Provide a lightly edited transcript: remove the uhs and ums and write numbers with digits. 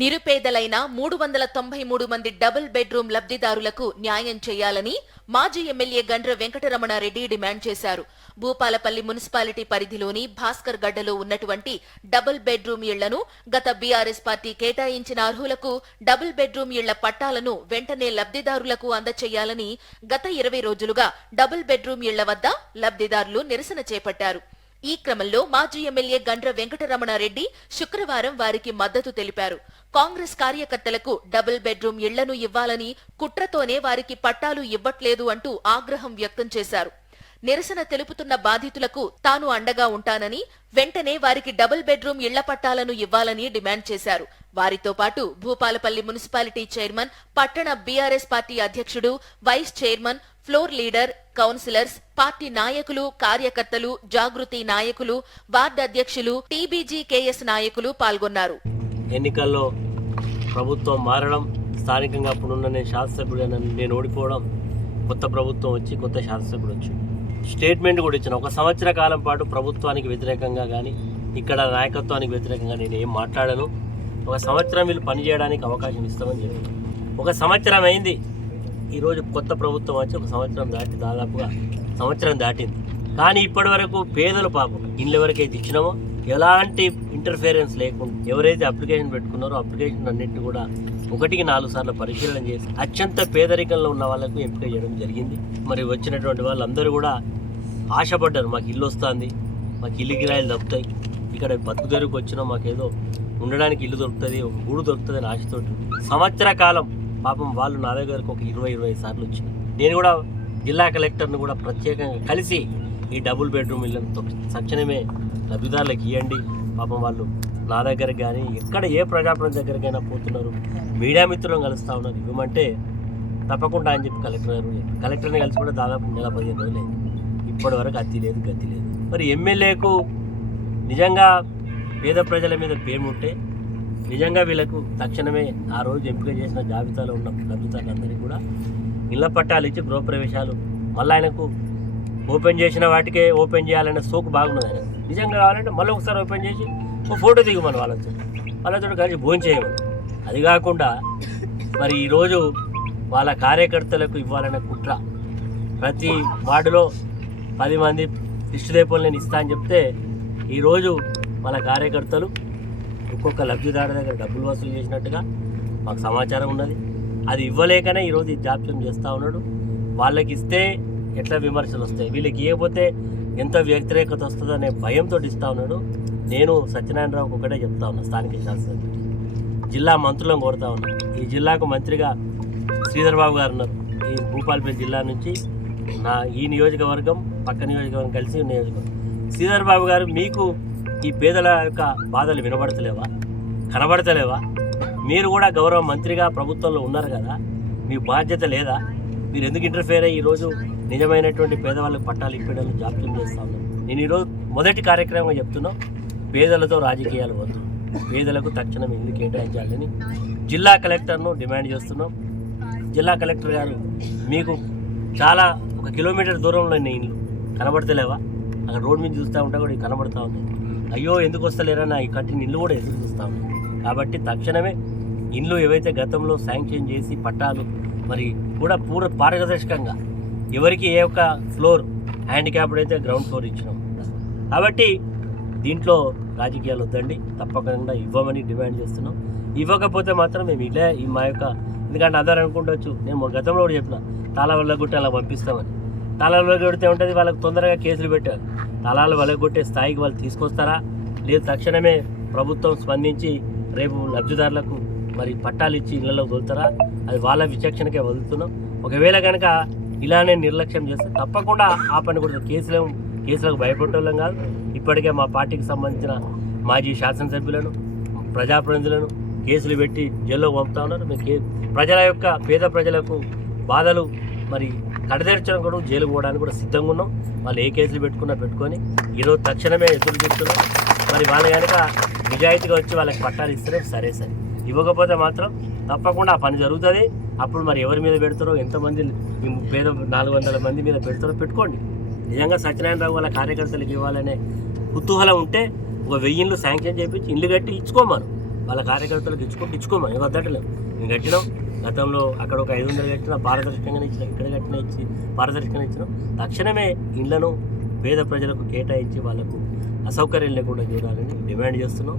నిరుపేదలైన 393 మంది double bedroom లబ్ధిదారులకు న్యాయం చేయాలని మాజీ ఎమ్మెల్యే గండ్ర వెంకటరమణారెడ్డి డిమాండ్ చేశారు. భూపాలపల్లి మున్సిపాలిటీ పరిధిలోని భాస్కర్ గడ్డలో ఉన్నటువంటి డబుల్ బెడ్రూమ్ ఇళ్లను గత బీఆర్ఎస్ పార్టీ కేటాయించిన అర్హులకు డబుల్ బెడ్రూమ్ ఇళ్ల పట్టాలను వెంటనే లబ్ధిదారులకు అందచేయాలని గత 20 రోజులుగా డబుల్ బెడ్రూమ్ ఇళ్ల వద్ద లబ్ధిదారులు నిరసన చేపట్టారు. ఈ క్రమంలో మాజీ ఎమ్మెల్యే గండ్ర వెంకటరమణారెడ్డి శుక్రవారం వారికి మద్దతు తెలిపారు. కాంగ్రెస్ కార్యకర్తలకు డబుల్ బెడ్రూమ్ ఇళ్లను ఇవ్వాలని కుట్రతోనే వారికి పట్టాలు ఇవ్వట్లేదు అంటూ ఆగ్రహం వ్యక్తం చేశారు. నిరసన తెలుపుతున్న బాధితులకు తాను అండగా ఉంటానని, వెంటనే వారికి డబుల్ బెడ్రూమ్ ఇళ్ల పట్టాలను ఇవ్వాలని డిమాండ్ చేశారు. వారితో పాటు భూపాలపల్లి మున్సిపాలిటీ చైర్మన్, పట్టణ బీఆర్ఎస్ పార్టీ అధ్యక్షుడు, vice chairman, floor leader, councillors, party నాయకులు, కార్యకర్తలు, జాగృతి నాయకులు, వార్డు అధ్యక్షులు, టీబీజీకేఎస్ నాయకులు పాల్గొన్నారు. ఎన్నికల్లో ప్రభుత్వం మారడం, స్థానికంగా అప్పుడున్న నేను శాసనసభ్యుడు నేను ఓడిపోవడం, కొత్త ప్రభుత్వం వచ్చి కొత్త శాసనసభ్యుడు వచ్చి స్టేట్మెంట్ కూడా ఇచ్చిన 1 సంవత్సర కాలం పాటు ప్రభుత్వానికి వ్యతిరేకంగా కానీ ఇక్కడ నాయకత్వానికి వ్యతిరేకంగా నేను ఏం మాట్లాడను. 1 సంవత్సరం వీళ్ళు పనిచేయడానికి అవకాశం ఇస్తామని చెప్పి 1 సంవత్సరం అయింది. ఈరోజు కొత్త ప్రభుత్వం వచ్చి 1 సంవత్సరం దాటి దాదాపుగా సంవత్సరం దాటింది. కానీ ఇప్పటి వరకు పేదలు పాపం ఇళ్ళు ఎవరికైతే ఇచ్చినామో ఎలాంటి ఇంటర్ఫిరెన్స్ లేకుండా ఎవరైతే అప్లికేషన్ పెట్టుకున్నారో అప్లికేషన్ అన్నింటినీ కూడా 1కి 4 సార్లు పరిశీలన చేసి అత్యంత పేదరికంలో ఉన్న వాళ్ళకు ఎంపిక చేయడం జరిగింది. మరి వచ్చినటువంటి వాళ్ళందరూ కూడా ఆశపడ్డారు, మాకు ఇల్లు వస్తుంది, మాకు ఇల్లు కిరాయిలు దొరుకుతాయి, ఇక్కడ బతుకు తెరుకు వచ్చినా మాకేదో ఉండడానికి ఇల్లు దొరుకుతుంది, ఒక గూడు దొరుకుతుంది అని ఆశతోటి సంవత్సర కాలం పాపం వాళ్ళు నా దగ్గరకు ఒక 20-25 సార్లు వచ్చింది. నేను కూడా జిల్లా కలెక్టర్ను కూడా ప్రత్యేకంగా కలిసి ఈ డబుల్ బెడ్రూమ్ ఇళ్ళను తక్షణమే లబ్ధిదారులకు ఇవ్వండి, పాపం వాళ్ళు నా దగ్గరకు కానీ ఎక్కడ ఏ ప్రజాప్రతినిధి దగ్గరికైనా పోతున్నారు, మీడియా మిత్రులను కలుస్తూ ఉన్నారు, ఇవ్వమంటే తప్పకుండా అని చెప్పి కలెక్టర్ని కలిసి కూడా దాదాపు 15 రోజులు అయింది. ఇప్పటి వరకు అతి లేదు, గతి లేదు. మరి ఎమ్మెల్యేకు నిజంగా పేద ప్రజల మీద ప్రేమ ఉంటే నిజంగా వీళ్ళకు తక్షణమే ఆ రోజు ఎంపిక చేసిన జాబితాలో ఉన్న లబ్ధిదారులందరికీ కూడా ఇళ్ల పట్టాలు ఇచ్చి గృహప్రవేశాలు మళ్ళీ ఆయనకు ఓపెన్ చేసిన వాటికే ఓపెన్ చేయాలనే సోకు బాగున్నది. ఆయన నిజంగా కావాలంటే మళ్ళీ ఒకసారి ఓపెన్ చేసి ఒక ఫోటో దిగమని వాళ్ళతో కలిసి భోజనం చేయమని. అది కాకుండా మరి ఈరోజు వాళ్ళ కార్యకర్తలకు ఇవ్వాలనే కుట్ర, ప్రతి వార్డులో 10 మంది ఇష్టదేపులు నేను ఇస్తా అని చెప్తే ఈరోజు వాళ్ళ కార్యకర్తలు ఒక్కొక్క లబ్ధిదారు దగ్గర డబ్బులు వసూలు చేసినట్టుగా మాకు సమాచారం ఉన్నది. అది ఇవ్వలేకనే ఈరోజు ఈ జాప్యం చేస్తూ ఉన్నాడు. వాళ్ళకి ఇస్తే ఎట్లా విమర్శలు వస్తాయి, వీళ్ళకి ఇవ్వకపోతే ఎంత వ్యతిరేకత వస్తుందో అనే భయంతో ఇస్తూ ఉన్నాడు. నేను సత్యనారాయణరావుకి ఒకటే చెప్తా ఉన్నా, స్థానిక శాసనసభ్యుడు, జిల్లా మంత్రులను కోరుతా ఉన్నా. ఈ జిల్లాకు మంత్రిగా శ్రీధర్ బాబు గారు ఉన్నారు. ఈ భూపాలపల్లి జిల్లా నుంచి ఈ నియోజకవర్గం పక్క నియోజకవర్గం కలిసి నియోజకవర్గం. శ్రీధర్ బాబు గారు, మీకు ఈ పేదల యొక్క బాధలు వినబడతలేవా, కనబడతలేవా? మీరు కూడా గౌరవ మంత్రిగా ప్రభుత్వంలో ఉన్నారు కదా, మీ బాధ్యత లేదా? మీరు ఎందుకు ఇంటర్ఫేర్ అయ్యి ఈరోజు నిజమైనటువంటి పేదవాళ్ళకి పట్టాలు ఇప్పడంలో జాప్యం చేస్తూ ఉన్నారు? నేను ఈరోజు మొదటి కార్యక్రమంగా చెప్తున్నా, పేదలతో రాజకీయాలు వద్దు, పేదలకు తక్షణం ఇల్లు కేటాయించాలని జిల్లా కలెక్టర్ను డిమాండ్ చేస్తున్నాం. జిల్లా కలెక్టర్ గారు, మీకు చాలా 1 కిలోమీటర్ దూరంలో ఇల్లు కనబడతలేవా? అక్కడ రోడ్ మీద చూస్తూ ఉంటే కూడా కనబడతా ఉన్నాయి. అయ్యో ఎందుకు వస్తలేరని ఈ కట్టిన ఇల్లు కూడా ఎదురు చూస్తూ ఉన్నాయి. కాబట్టి తక్షణమే ఇల్లు ఏవైతే గతంలో శాంక్షన్ చేసి పట్టాలు మరి కూడా పారదర్శకంగా ఎవరికి ఏ ఒక్క ఫ్లోర్ హ్యాండిక్యాప్డ్ అయితే గ్రౌండ్ ఫ్లోర్ ఇచ్చినాం. కాబట్టి దీంట్లో రాజకీయాలు వద్దండి, తప్పకుండా ఇవ్వమని డిమాండ్ చేస్తున్నాం. ఇవ్వకపోతే మాత్రం మేము ఇలా మా యొక్క, ఎందుకంటే అందరూ అనుకుంటవచ్చు, నేను గతంలో కూడా చెప్పిన తాళాలు వల్లగొట్టి అలా పంపిస్తామని. తాళాలు వల్లగొడితే ఉంటుంది, వాళ్ళకి తొందరగా కేసులు పెట్టారు. తాళాలు వల్లగొట్టే స్థాయికి వాళ్ళు తీసుకొస్తారా, లేదు తక్షణమే ప్రభుత్వం స్పందించి రేపు లబ్ధిదారులకు మరి పట్టాలు ఇచ్చి ఇళ్లలో వదులుతారా, అది వాళ్ళ విచక్షణకే వదులుతున్నాం. ఒకవేళ కనుక ఇలానే నిర్లక్ష్యం చేస్తే తప్పకుండా ఆ పని కూడా కేసులకు భయపడటం కాదు. ఇప్పటికే మా పార్టీకి సంబంధించిన మాజీ శాసనసభ్యులను, ప్రజాప్రతినిధులను కేసులు పెట్టి జైల్లో పంపుతా ఉన్నారు. ప్రజల యొక్క పేద ప్రజలకు బాధలు మరి కడతీర్చడం కూడా జైలు పోవడానికి కూడా సిద్ధంగా ఉన్నాం. వాళ్ళు ఏ కేసులు పెట్టుకొని ఈరోజు తక్షణమే ఎదురు చూస్తున్నాం. మరి వాళ్ళు కనుక నిజాయితీగా వచ్చి వాళ్ళకి పట్టాలు ఇస్తే సరే, ఇవ్వకపోతే మాత్రం తప్పకుండా ఆ పని జరుగుతుంది. అప్పుడు మరి ఎవరి మీద పెడతారో, ఎంతమంది పేద 400 మంది మీద పెడతారో పెట్టుకోండి. నిజంగా సత్యనారాయణరావు వాళ్ళ కార్యకర్తలకు ఇవ్వాలనే కుతూహలం ఉంటే 1000 ఇళ్ళు శాంక్షన్ చేయించి ఇల్లు కట్టి ఇచ్చుకోమను. వాళ్ళ కార్యకర్తలకు ఇచ్చుకోమని వద్దట్లేము. మేము కట్టినాం. గతంలో అక్కడ ఒక 500 కట్టినా పారదర్శకంగానే ఇచ్చినాం, ఇక్కడ కట్టినా ఇచ్చి పారదర్శకంగా ఇచ్చినాం. తక్షణమే ఇళ్లను పేద ప్రజలకు కేటాయించి వాళ్ళకు అసౌకర్యం లేకుండా చూడాలని డిమాండ్ చేస్తున్నాం.